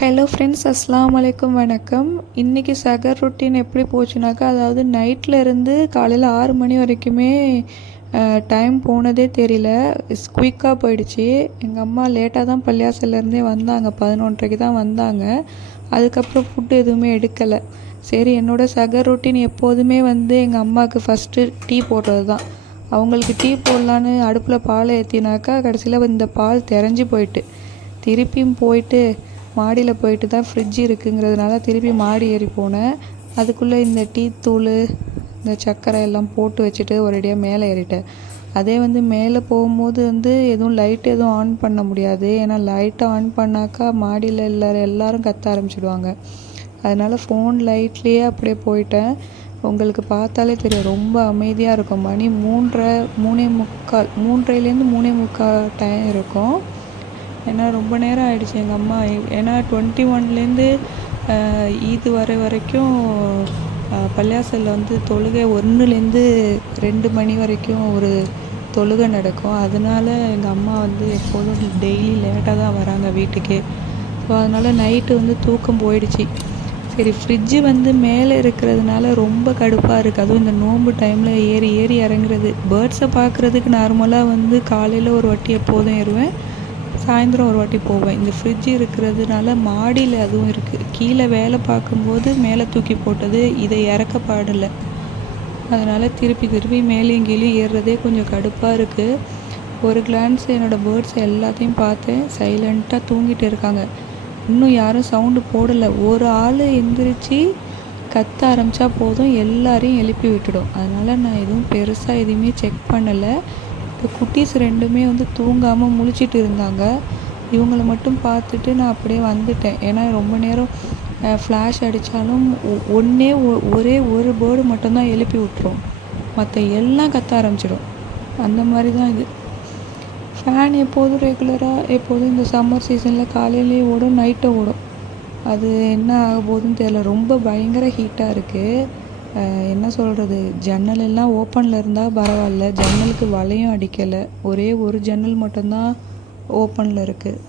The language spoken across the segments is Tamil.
ஹலோ ஃப்ரெண்ட்ஸ், அஸ்ஸலாமு அலைக்கும், வணக்கம். இன்றைக்கி சகர் ரொட்டீன் எப்படி போச்சுனாக்கா, அதாவது நைட்டில் இருந்து காலையில் 6 மணி வரைக்குமே டைம் போனதே தெரியல. குயிக்காக போயிடுச்சு. எங்கள் அம்மா லேட்டாக தான் பள்ளியாசல்லேருந்தே வந்தாங்க, 11:30க்கு தான் வந்தாங்க. அதுக்கப்புறம் ஃபுட்டு எதுவுமே எடுக்கலை. சரி, என்னோடய சகர் ரொட்டீன் எப்போதுமே எங்கள் அம்மாவுக்கு ஃபஸ்ட்டு டீ போடுறது தான். அவங்களுக்கு டீ போடலான்னு அடுப்பில் பால் ஏற்றினாக்கா கடைசியில் இந்த பால் திரஞ்சி போயிட்டு, திருப்பியும் போயிட்டு மாடியில் போயிட்டு தான் ஃப்ரிட்ஜ் இருக்குங்கிறதுனால திருப்பி மாடி ஏறி போனேன். அதுக்குள்ளே இந்த டீ தூள், இந்த சர்க்கரை எல்லாம் போட்டு வச்சுட்டு ஒரேடியாக மேலே ஏறிட்டேன். அதே மேலே போகும்போது எதுவும் லைட் எதுவும் ஆன் பண்ண முடியாது. ஏன்னா லைட்டை ஆன் பண்ணாக்கா மாடியில் எல்லோரும் கத்த ஆரம்பிச்சிடுவாங்க. அதனால் ஃபோன் லைட்லேயே அப்படியே போயிட்டேன். உங்களுக்கு பார்த்தாலே தெரியும், ரொம்ப அமைதியாக இருக்கும். மணி 3:45 3:30லேருந்து 3:45 டைம் இருக்கும். ஏன்னா ரொம்ப நேரம் ஆகிடுச்சு. எங்கள் அம்மா ஏன்னா 21லேருந்து ஈது வரைக்கும் பள்ளியாசலில் தொழுகை 1லேருந்து 2 மணி வரைக்கும் ஒரு தொழுகை நடக்கும். அதனால் எங்கள் அம்மா எப்போதும் டெய்லி லேட்டாக தான் வராங்க வீட்டுக்கே. ஸோ அதனால் நைட்டு தூக்கம் போயிடுச்சு. சரி, ஃப்ரிட்ஜு மேலே இருக்கிறதுனால ரொம்ப கடுப்பாக இருக்குது. அதுவும் இந்த நோன்பு டைமில் ஏறி ஏறி இறங்குறது. பேர்ட்ஸை பார்க்குறதுக்கு நார்மலாக காலையில் ஒரு வாட்டி எப்போதும் ஏறுவேன், சாயந்தரம் ஒரு வாட்டி போவேன். இந்த ஃப்ரிட்ஜ் இருக்கிறதுனால மாடியில் அதுவும் இருக்குது. கீழே வேலை பார்க்கும்போது மேலே தூக்கி போட்டது, இதை இறக்க பாடலை. அதனால் திருப்பி மேலேயும் கீழேயும் ஏறுறதே கொஞ்சம் கடுப்பாக இருக்குது. ஒரு கிளான்ஸ் என்னோடய பேர்ட்ஸ் எல்லாத்தையும் பார்த்தேன். சைலண்ட்டாக தூங்கிட்டு இருக்காங்க. இன்னும் யாரும் சவுண்டு போடலை. ஒரு ஆள் எந்திரிச்சு கத்த ஆரம்பித்தா போதும், எல்லாரையும் எழுப்பி விட்டுடும். அதனால் நான் எதுவும் பெருசாக எதுவுமே செக் பண்ணலை. இந்த குட்டீஸ் ரெண்டுமே தூங்காமல் முழிச்சிட்டு இருந்தாங்க. இவங்கள மட்டும் பார்த்துட்டு நான் அப்படியே வந்துட்டேன். ஏன்னா ரொம்ப நேரம் ஃப்ளாஷ் அடித்தாலும் ஒரே ஒரு பேர்டு மட்டும்தான் எழுப்பி விட்டுரும், மற்ற எல்லாம் கத்த ஆரம்பிச்சிடும். அந்த மாதிரி தான் இது. ஃபேன் எப்போதும் ரெகுலராக எப்போதும் இந்த சம்மர் சீசனில் காலையிலே ஓடும், நைட்டை ஓடும். அது என்ன ஆக போகுதுன்னு தெரியல. ரொம்ப பயங்கர ஹீட்டாக இருக்குது. என்ன சொல்கிறது, ஜன்னல் எல்லாம் ஓப்பனில் இருந்தால் பரவாயில்ல, ஜன்னலுக்கு வலையும் அடிக்கலை. ஒரே ஒரு ஜன்னல் மட்டும்தான் ஓப்பனில் இருக்குது.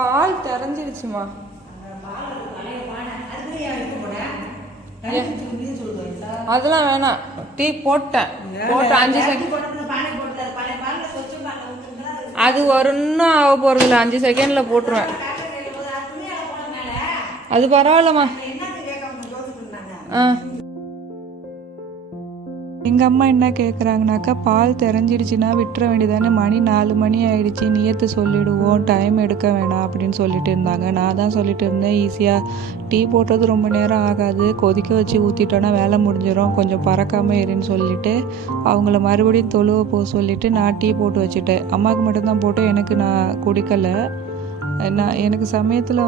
பால் திறஞ்சிருச்சுமா. அதெல்லாம் வேணாம், டீ போட்டேன் 5 செகண்ட். அது ஒன்றும் ஆக போகிறதில்ல, 5 செகண்டில் போட்டுருவேன். அது பரவாயில்லம்மா. எங்கள் அம்மா என்ன கேட்குறாங்கனாக்கா, பால் தெரிஞ்சிடுச்சுன்னா விட்டுற வேண்டியதானே, மணி 4 மணி ஆகிடுச்சி, நியத்து சொல்லிவிடுவோம், டைம் எடுக்க வேணாம் அப்படின்னு சொல்லிட்டு இருந்தாங்க. நான் தான் சொல்லிட்டு இருந்தேன், ஈஸியாக டீ போட்டது ரொம்ப நேரம் ஆகாது, கொதிக்க வச்சு ஊற்றிட்டோன்னா வேலை முடிஞ்சிடும், கொஞ்சம் பறக்காமல் இருன்னு சொல்லிவிட்டு அவங்கள மறுபடியும் தொழுவ போக சொல்லிவிட்டு நான் டீ போட்டு வச்சுட்டேன். அம்மாவுக்கு மட்டும்தான் போட்டு, எனக்கு நான் குடிக்கலை. எனக்கு சமயத்தில்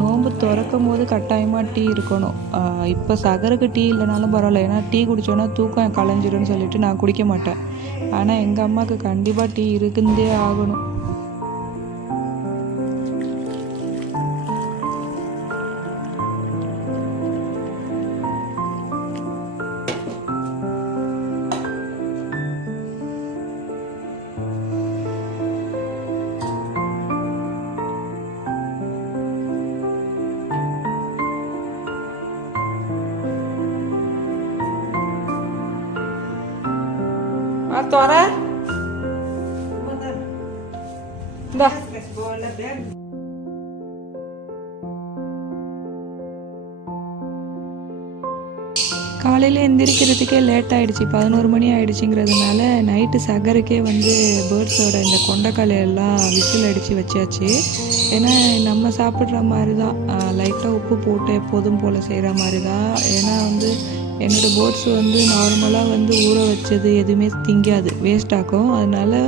நோன்பு திறக்கும் போது கட்டாயமாக டீ இருக்கணும். இப்போ சகருக்கு டீ இல்லைனாலும் பரவாயில்ல, ஏன்னா டீ குடித்தோன்னா தூக்கம் கலைஞ்சிரும்னு சொல்லிட்டு நான் குடிக்க மாட்டேன். ஆனால் எங்கள் அம்மாவுக்கு கண்டிப்பாக டீ இருக்குந்தே ஆகணும். தொற காலையில் எந்திரிக்கிறதுக்கே லேட் ஆகிடுச்சி, 11 மணி ஆகிடுச்சிங்கிறதுனால நைட்டு சகருக்கே பேர்ட்ஸோட இந்த கொண்டைக்காலையெல்லாம் விசில் அடித்து வச்சாச்சு. ஏன்னா நம்ம சாப்பிட்ற மாதிரி தான், லைட்டாக உப்பு போட்டு எப்போதும் போல் செய்கிற மாதிரி தான். ஏன்னா என்னோடய பேர்ட்ஸ் நார்மலாக ஊற வச்சது எதுவுமே திங்காது, வேஸ்ட் ஆகும். அதனால்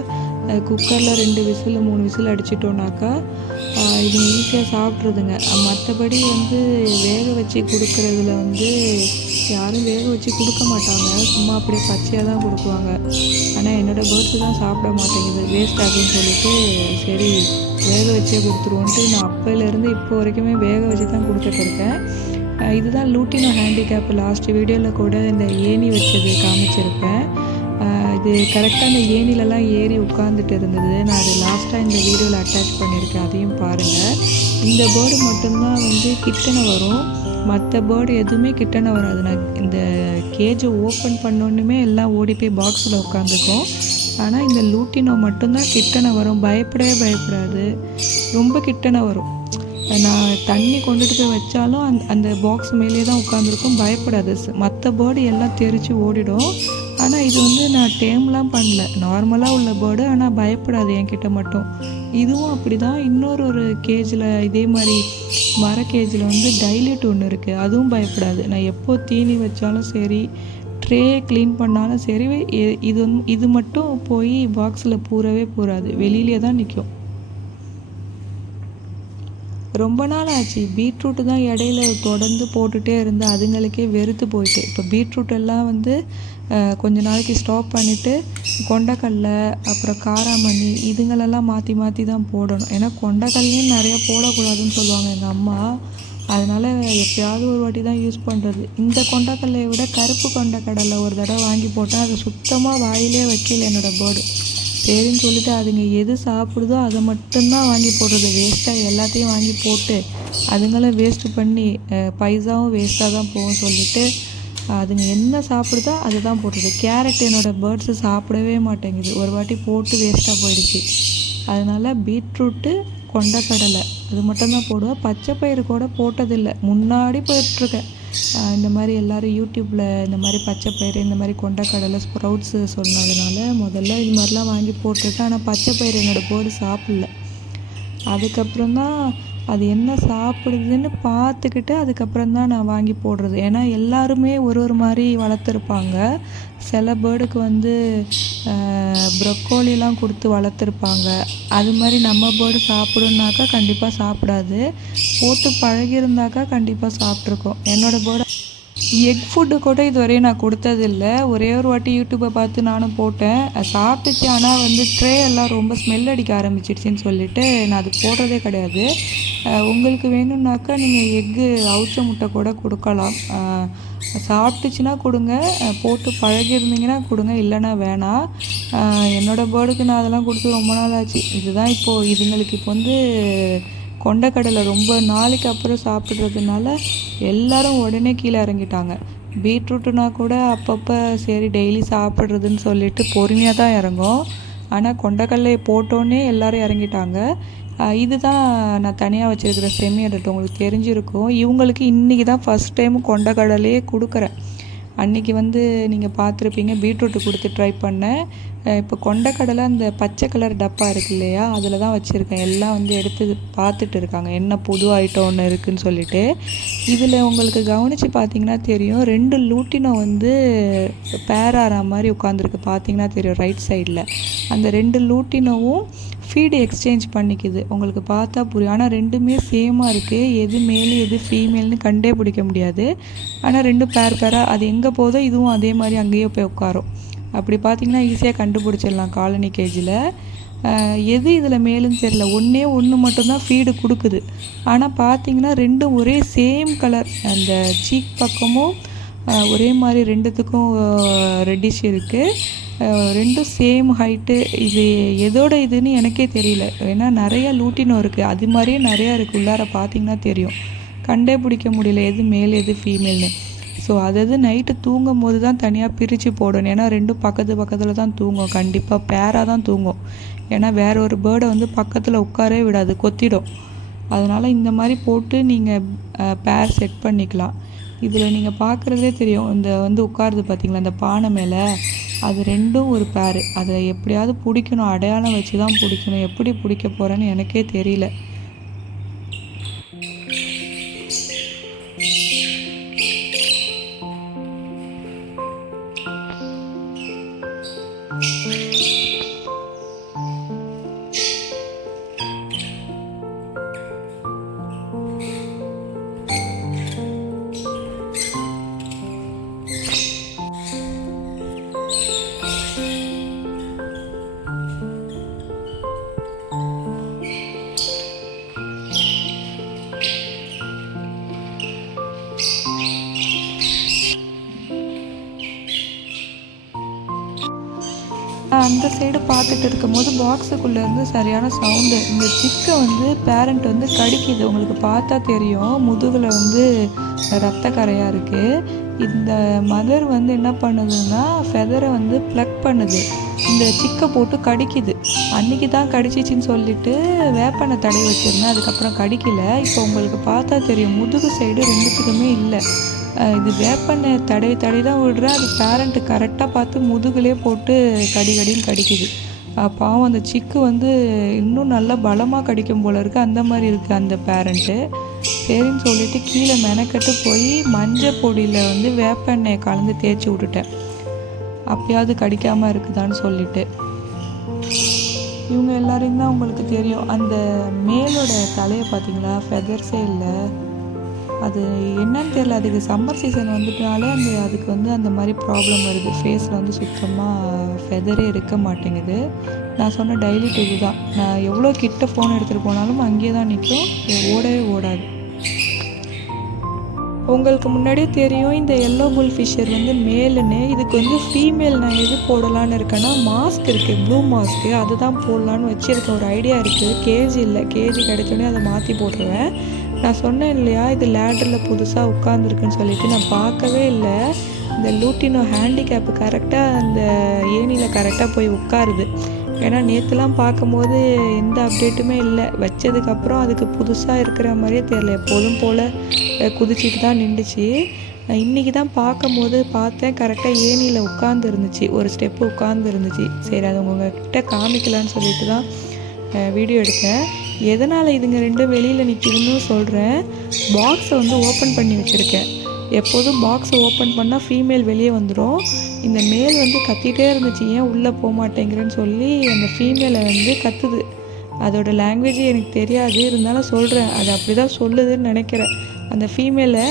குக்கரில் 2 விசில் 3 விசில் அடிச்சிட்டோன்னாக்கா இது ஈஸியாக சாப்பிட்றதுங்க. மற்றபடி வேக வச்சு கொடுக்குறதுல யாரும் வேக வச்சு கொடுக்க மாட்டாங்க, சும்மா அப்படியே பச்சையாக தான் கொடுக்குவாங்க. ஆனால் என்னோடய பேர்ட்ஸு தான் சாப்பிட மாட்டேங்குது, வேஸ்ட் ஆகுன்னு சொல்லிட்டு சரி வேக வச்சே கொடுத்துருவோன்ட்டு நான் அப்போலேருந்து இப்போ வரைக்குமே வேக வச்சு தான் கொடுத்துட்ருக்கேன். இதுதான் லூட்டினோ ஹேண்டிகேப். லாஸ்ட் வீடியோவில் கூட இந்த ஏணி வச்சது காமிச்சிருப்பேன். இது கரெக்டாக அந்த ஏணிலலாம் ஏறி உட்காந்துட்டு இருந்தது. நான் அது லாஸ்ட்டாக இந்த வீடியோவில் அட்டாச் பண்ணியிருக்கேன், அதையும் பாருங்கள். இந்த பேர்டு மட்டும்தான் வந்து கிட்டனை வரும், மற்ற பேர்டு எதுவுமே கிட்டனை வராது. நான் இந்த கேஜை ஓப்பன் பண்ணோன்னுமே எல்லாம் ஓடி போய் பாக்ஸில் உட்காந்துக்கும். ஆனால் இந்த லூட்டினோ மட்டும்தான் கிட்டனை வரும், பயப்படவே பயப்படாது, ரொம்ப கிட்டனை வரும். நான் தண்ணி கொண்டுட்டு போய் வச்சாலும் அந்த பாக்ஸ் மேலே தான் உட்காந்துருக்கும், பயப்படாது. மற்ற பேர்டு எல்லாம் தெரித்து ஓடிடும். ஆனால் இது வந்து நான் டேம்லாம் பண்ணல, நார்மலாக உள்ள பேர்டு. ஆனால் பயப்படாது என்கிட்ட மட்டும். இதுவும் அப்படி தான். இன்னொரு கேஜில் இதே மாதிரி மர கேஜில் வந்து டைலிட் ஒன்று இருக்குது, அதுவும் பயப்படாது. நான் எப்போ தீனி வச்சாலும் சரி, ட்ரே க்ளீன் பண்ணாலும் சரி, இது மட்டும் போய் பாக்ஸில் பூராது, வெளியிலே தான் நிற்கும். ரொம்ப நாள் ஆச்சு. பீட்ரூட்டு தான் இடையில தொடர்ந்து போட்டுகிட்டே இருந்து அதுங்களுக்கே வெறுத்து போயிட்டு. இப்போ பீட்ரூட் எல்லாம் வந்து கொஞ்ச நாளைக்கு ஸ்டாப் பண்ணிவிட்டு கொண்டக்கடலை அப்புறம் காராமணி இதுங்களெல்லாம் மாற்றி தான் போடணும். ஏன்னா கொண்டக்கடலையும் நிறையா போடக்கூடாதுன்னு சொல்லுவாங்க எங்கள் அம்மா. அதனால் எப்போயாவது ஒரு வாட்டி தான் யூஸ் பண்ணுறது. இந்த கொண்டக்கடலையை விட கருப்பு கொண்டக்கடலை ஒரு தடவை வாங்கி போட்டால் அது சுத்தமாக வாயிலே வைக்கல என்னோடய பேர்டு. சரின்னு சொல்லிவிட்டு அதுங்க எது சாப்பிடுதோ அதை மட்டும்தான் வாங்கி போடுறது. வேஸ்ட்டாக எல்லாத்தையும் வாங்கி போட்டு அதுங்களும் வேஸ்ட்டு பண்ணி பைசாவும் வேஸ்ட்டாக தான் போகும் சொல்லிவிட்டு அதுங்க என்ன சாப்பிடுதோ அதை தான் போடுறது. கேரட் என்னோடய பேர்ட்ஸு சாப்பிடவே மாட்டேங்குது, ஒரு வாட்டி போட்டு வேஸ்ட்டாக போயிடுச்சு. அதனால் பீட்ரூட்டு கொண்டக்கடலை அது மட்டும்தான் போடுவேன். பச்சை பயிறு கூட போட்டதில்லை, முன்னாடி போயிட்டுருக்கேன். இந்த மாதிரி எல்லோரும் யூடியூப்பில் இந்த மாதிரி பச்சை பயிறு இந்த மாதிரி கொண்டக்கடலை ஸ்ப்ரவுட்ஸு சொன்னதுனால முதல்ல இது மாதிரிலாம் வாங்கி போட்டிருக்கேன். ஆனால் பச்சை பயிறு என்னோடய போர்டு சாப்பிடல. அதுக்கப்புறம் தான் அது என்ன சாப்பிடுதுன்னு பார்த்துக்கிட்டு அதுக்கப்புறம் தான் நான் வாங்கி போடுறது. ஏன்னா எல்லாருமே ஒரு மாதிரி வளர்த்துருப்பாங்க. சில பேர்டுக்கு வந்து ப்ரொக்கோலிலாம் கொடுத்து வளர்த்துருப்பாங்க. அது மாதிரி நம்ம பேர்டு சாப்பிடுன்னாக்கா கண்டிப்பாக சாப்பிடாது. போட்டு பழகியிருந்தாக்கா கண்டிப்பாக சாப்பிட்ருக்கோம். என்னோடய பேர்டு எக் ஃபுட்டு கூட இதுவரையும் நான் கொடுத்ததில்ல. ஒரே ஒரு வாட்டி யூடியூப்பை பார்த்து நானும் போட்டேன், சாப்பிட்டுச்சு. ஆனால் வந்து ட்ரே எல்லாம் ரொம்ப ஸ்மெல் அடிக்க ஆரம்பிச்சிடுச்சின்னு சொல்லிவிட்டு நான் அது போடுறதே கிடையாது. உங்களுக்கு வேணும்னாக்கா நீங்கள் எக்கு அவிச்ச முட்டை கூட கொடுக்கலாம். சாப்பிட்டுச்சுன்னா கொடுங்க, போட்டு பழகிருந்தீங்கன்னா கொடுங்க, இல்லைன்னா வேணாம். என்னோடய பேர்டுக்கு நான் அதெல்லாம் கொடுத்து ரொம்ப நாள் ஆச்சு. இதுதான் இப்போது இதுங்களுக்கு இப்போ வந்து கொண்டக்கடலை ரொம்ப நாளைக்கு அப்புறம் சாப்பிட்றதுனால எல்லோரும் உடனே கீழே இறங்கிட்டாங்க. பீட்ரூட்டுனா கூட அப்பப்போ சரி டெய்லி சாப்பிட்றதுன்னு சொல்லிட்டு பொறுமையாக தான் இறங்கும். ஆனால் கொண்டக்கடலையை போட்டோன்னே எல்லோரும் இறங்கிட்டாங்க. இதுதான் நான் தனியாக வச்சுருக்கிற செமி அடல்ட், உங்களுக்கு தெரிஞ்சிருக்கும். இவங்களுக்கு இன்றைக்கி தான் ஃபஸ்ட் டைம் கொண்டக்கடலையே கொடுக்குறேன். அன்றைக்கி வந்து நீங்கள் பார்த்துருப்பீங்க, பீட்ரூட்டு கொடுத்து ட்ரை பண்ணேன். இப்போ கொண்டக்கடலை அந்த பச்சை கலர் டப்பா இருக்கு இல்லையா, அதில் தான் வச்சுருக்கேன். எல்லாம் வந்து எடுத்து பார்த்துட்டு இருக்காங்க என்ன புது ஐட்டம் ஒன்று இருக்குதுன்னு சொல்லிட்டு. இதில் உங்களுக்கு கவனித்து பார்த்தீங்கன்னா தெரியும், 2 லூட்டினோ வந்து பேர் ஆகிற மாதிரி உட்காந்துருக்கு. பார்த்தீங்கன்னா தெரியும் ரைட் சைடில். அந்த 2 லூட்டினோவும் ஃபீடு எக்ஸ்சேஞ்ச் பண்ணிக்குது. உங்களுக்கு பார்த்தா புரியும். ஆனால் ரெண்டுமே சேமாக இருக்குது. எது மேல் எது ஃபீமேல்னு கண்டே பிடிக்க முடியாது. ஆனால் 2 பேராக அது எங்கே போதோ இதுவும் அதே மாதிரி அங்கேயே போய் உட்காரும். அப்படி பார்த்திங்கன்னா ஈஸியாக கண்டுபிடிச்சிடலாம் காலனி கேஜில். எது இதில் மேலுன்னு தெரில. ஒன்று மட்டும்தான் ஃபீடு கொடுக்குது. ஆனால் பார்த்திங்கன்னா ரெண்டும் ஒரே சேம் கலர். அந்த சீக் பக்கமும் ஒரே மாதிரி ரெண்டுத்துக்கும் ரெட்டிஷ் இருக்குது. ரெண்டும் சேம் ஹைட்டு. இது எதோட இதுன்னு எனக்கே தெரியல. ஏன்னா நிறையா லூட்டினோ இருக்குது, அது மாதிரியே நிறையா இருக்குது. உள்ளார பார்த்திங்கன்னா தெரியும், கண்டே பிடிக்க முடியல எது மேல் எது ஃபீமேல்னு. ஸோ அதாவது நைட்டு தூங்கும் போது தான் தனியாக பிரித்து போடணும். ஏன்னா ரெண்டும் பக்கத்தில் தான் தூங்கும், கண்டிப்பாக பேராக தான் தூங்கும். ஏன்னா வேறு ஒரு பேர்டை வந்து பக்கத்தில் உட்காரவே விடாது, கொத்திடும். அதனால் இந்த மாதிரி போட்டு நீங்கள் பேர் செட் பண்ணிக்கலாம். இதில் நீங்கள் பார்க்குறதே தெரியும், இந்த வந்து உட்காருது பார்த்திங்களா இந்த பானை மேலே, அது ரெண்டும் ஒரு பேர். அதை எப்படியாவது பிடிக்கணும், அடையாளம் வச்சு தான் பிடிக்கணும். எப்படி பிடிக்க போகிறேன்னு எனக்கே தெரியல. நான் அந்த சைடு பார்த்துட்டு இருக்கும்போது பாக்ஸுக்குள்ளேருந்து சரியான சவுண்டு. இந்த சிக்கை வந்து பேரண்ட் வந்து கடிக்குது. உங்களுக்கு பார்த்தா தெரியும், முதுகில் வந்து ரத்த கரையாக இருக்குது. இந்த மதர் வந்து என்ன பண்ணுதுன்னா ஃபெதரை வந்து ப்ளக் பண்ணுது, இந்த சிக்கை போட்டு கடிக்குது. அன்றைக்கி தான் கடிச்சிச்சின்னு சொல்லிட்டு வேப்பெண்ணெய் தடவி வச்சுருந்தேன், அதுக்கப்புறம் கடிக்கல. இப்போ உங்களுக்கு பார்த்தா தெரியும், முதுகு சைடு ரெண்டுத்துக்குமே இல்லை. இது வேப்பெண்ணெய் தடவி தான் விடுறேன், அது பேரண்ட்டு கரெக்டாக பார்த்து முதுகுலே போட்டு கடின்னு கடிக்குது. பாவம் அந்த சிக்கு வந்து இன்னும் நல்லா பலமாக கடிக்கும் போல இருக்குது, அந்த மாதிரி இருக்குது அந்த பேரண்ட்டு. சரின்னு சொல்லிட்டு கீழே மெனக்கட்டு போய் மஞ்சள் பொடியில் வந்து வேப்பெண்ணெய் கலந்து தேய்ச்சி விட்டுட்டேன், அப்பயாவது கடிக்காமல் இருக்குதான்னு சொல்லிட்டு. இவங்க எல்லாரையும் தான் உங்களுக்கு தெரியும், அந்த மேலோட தலையை பார்த்தீங்களா, ஃபெதர்ஸே இல்லை. அது என்னன்னு தெரியல, அதுக்கு சம்மர் சீசன் வந்துட்டாலே அதுக்கு வந்து அந்த மாதிரி ப்ராப்ளம் வருது. ஃபேஸில் வந்து சுத்தமாக ஃபெதரே இருக்க மாட்டேங்குது. நான் சொன்ன டெய்லி டிவி தான், நான் எவ்வளோ கிட்ட ஃபோன் எடுத்துகிட்டு போனாலும் அங்கேயே தான் நிற்கும், ஓடவே ஓடாது. உங்களுக்கு முன்னாடியே தெரியும் இந்த எல்லோ புல் ஃபிஷர் வந்து மேலுன்னு. இதுக்கு வந்து ஃபீமேல் நான் எது போடலான்னு இருக்கேன்னா மாஸ்க் இருக்குது, ப்ளூ மாஸ்க்கு, அதுதான் போடலான்னு வச்சுருக்க ஒரு ஐடியா இருக்குது. கேஜி இல்லை, கேஜி கிடைச்சோடனே அதை மாற்றி போட்டுருவேன். நான் சொன்னேன் இல்லையா, இது லேடரில் புதுசாக உட்காந்துருக்குன்னு சொல்லிட்டு, நான் பார்க்கவே இல்லை. இந்த லூட்டினோ ஹேண்டிகேப்பு கரெக்டாக அந்த ஏணியில் கரெக்டாக போய் உட்காருது. ஏன்னா நேற்றுலாம் பார்க்கும்போது எந்த அப்டேட்டுமே இல்லை, வச்சதுக்கப்புறம் அதுக்கு புதுசாக இருக்கிற மாதிரியே தெரில, எப்போதும் போல் குதிச்சிட்டு தான் நின்றுச்சு. நான் இன்றைக்கி தான் பார்க்கும்போது பார்த்தேன், கரெக்டாக ஏணியில் உட்காந்து இருந்துச்சு, ஒரு ஸ்டெப்பு உட்காந்து இருந்துச்சு. சரி, அது உங்கள்கிட்ட காமிக்கலான்னு சொல்லிட்டு தான் வீடியோ எடுத்தேன். எதனால் இதுங்க ரெண்டும் வெளியில் நிற்கிதுன்னு சொல்கிறேன். பாக்ஸை வந்து ஓப்பன் பண்ணி வச்சுருக்கேன். எப்போதும் பாக்ஸை ஓப்பன் பண்ணால் ஃபீமேல் வெளியே வந்துடும். இந்த மேல் வந்து கத்திகிட்டே இருந்துச்சு, ஏன் உள்ளே போக மாட்டேங்கிறேன்னு சொல்லி அந்த ஃபீமேலை வந்து கத்துது. அதோட லாங்குவேஜ் எனக்கு தெரியாது, இருந்தாலும் சொல்கிறேன், அது அப்படி தான் சொல்லுதுன்னு நினைக்கிறேன். அந்த ஃபீமேலை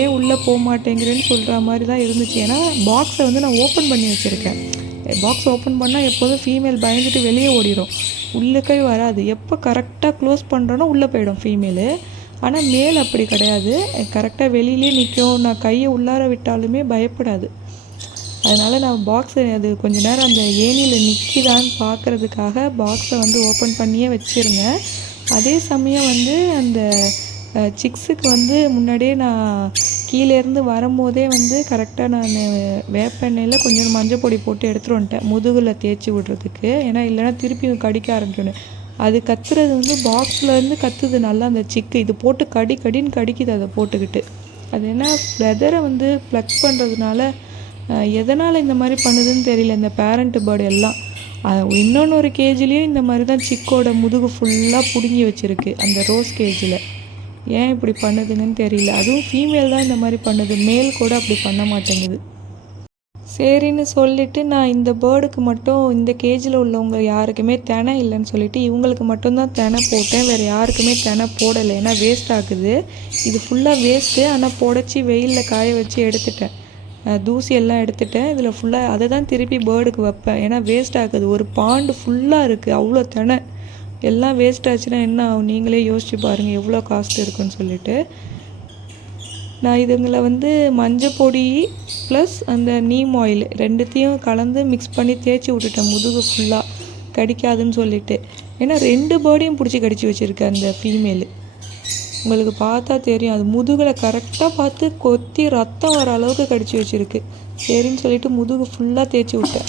ஏன் உள்ளே போக மாட்டேங்கிறேன்னு சொல்கிற மாதிரி தான் இருந்துச்சு. ஏன்னா பாக்ஸை வந்து நான் ஓப்பன் பண்ணி வச்சுருக்கேன். பாக்ஸ் ஓப்பன் பண்ணால் எப்போதும் ஃபீமேல் பயந்துட்டு வெளியே ஓடிடும், உள்ளுக்கே வராது. எப்போ கரெக்டாக க்ளோஸ் பண்ணுறோன்னா உள்ளே போயிடும் ஃபீமேலு. ஆனால் மேல் அப்படி கிடையாது, கரெக்டாக வெளியிலே நிற்கும். நான் கையை உள்ளார விட்டாலுமே பயப்படாது. அதனால் நான் பாக்ஸை அது கொஞ்ச நேரம் அந்த ஏணியில் நிற்கிதான்னு பார்க்குறதுக்காக பாக்ஸை வந்து ஓப்பன் பண்ணியே வச்சுருந்தேன். அதே சமயம் வந்து அந்த சிக்ஸுக்கு வந்து முன்னாடியே நான் கீழேருந்து வரும்போதே வந்து கரெக்டாக நான் வேப்பெண்ணெயில் கொஞ்சம் மஞ்சள் பொடி போட்டு எடுத்துகிட்டு வந்துட்டேன், முதுகில் தேய்ச்சி விடுறதுக்கு. ஏன்னா இல்லைனா திருப்பி கடிக்க ஆரம்பிக்கணும். அது கத்துறது வந்து பாக்ஸ்லேருந்து கத்துது நல்லா அந்த சிக்கு. இது போட்டு கடின்னு கடிக்குது அதை போட்டுக்கிட்டு. அது என்ன வெதரை வந்து ப்ளக் பண்ணுறதுனால எதனால் இந்த மாதிரி பண்ணுதுன்னு தெரியல இந்த பேரண்ட் பேர்டு எல்லாம். இன்னொன்று கேஜிலையும் இந்த மாதிரி தான் சிக்கோட முதுகு ஃபுல்லாக பிடுங்கி வச்சுருக்கு அந்த ரோஸ் கேஜில். ஏன் இப்படி பண்ணுதுங்கன்னு தெரியல. அதுவும் ஃபீமேல் தான் இந்த மாதிரி பண்ணுது, மேல் கூட அப்படி பண்ண மாட்டேங்குது. சரின்னு சொல்லிவிட்டு நான் இந்த பேர்டுக்கு மட்டும், இந்த கேஜில் உள்ளவங்க யாருக்குமே தினை இல்லைன்னு சொல்லிவிட்டு இவங்களுக்கு மட்டும்தான் தினை போட்டேன், வேறு யாருக்குமே தினை போடலை. ஏன்னா வேஸ்ட் ஆகுது, இது ஃபுல்லாக வேஸ்ட்டு. ஆனால் புடச்சி வெயிலில் காய வச்சு எடுத்துட்டேன், தூசி எல்லாம் எடுத்துட்டேன். இதில் ஃபுல்லாக அதை தான் திருப்பி பேர்டுக்கு வைப்பேன், ஏன்னா வேஸ்ட் ஆகுது. ஒரு பாண்டு ஃபுல்லாக இருக்குது, அவ்வளோ தினை. எல்லாம் வேஸ்ட் ஆச்சுன்னா என்ன ஆகும், நீங்களே யோசிச்சு பாருங்கள் எவ்வளோ காஸ்ட் இருக்குன்னு சொல்லிட்டு. நான் இதுங்களை வந்து மஞ்சள் பொடி ப்ளஸ் அந்த நீம் ஆயில் ரெண்டுத்தையும் கலந்து மிக்ஸ் பண்ணி தேய்ச்சி விட்டுட்டேன் முதுகு ஃபுல்லாக, கடிக்காதுன்னு சொல்லிட்டு. ஏன்னா 2 பேர்டையும் பிடிச்சி கடிச்சு வச்சுருக்கேன் அந்த ஃபீமேலு. உங்களுக்கு பார்த்தா தெரியும், அது முதுகில் கரெக்டாக பார்த்து கொத்தி ரத்தம் வர அளவுக்கு கடிச்சு வச்சுருக்கு. சரின்னு சொல்லிட்டு முதுகு ஃபுல்லாக தேய்ச்சி விட்டேன்.